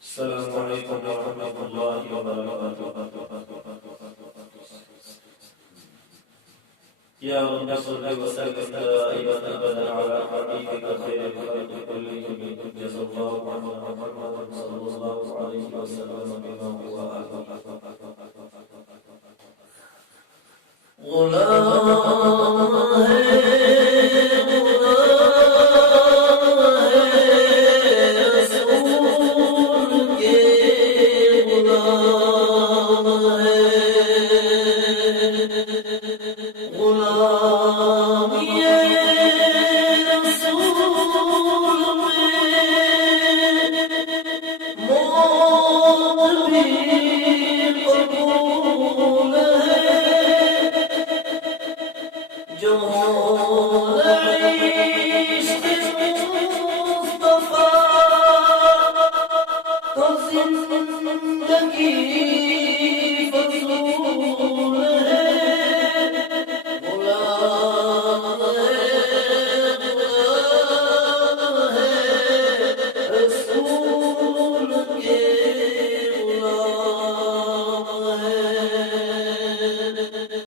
السلام عليكم ورحمة الله وبركاته. يا رب صل وسلم دائما أبدا على حبيبك خير خلق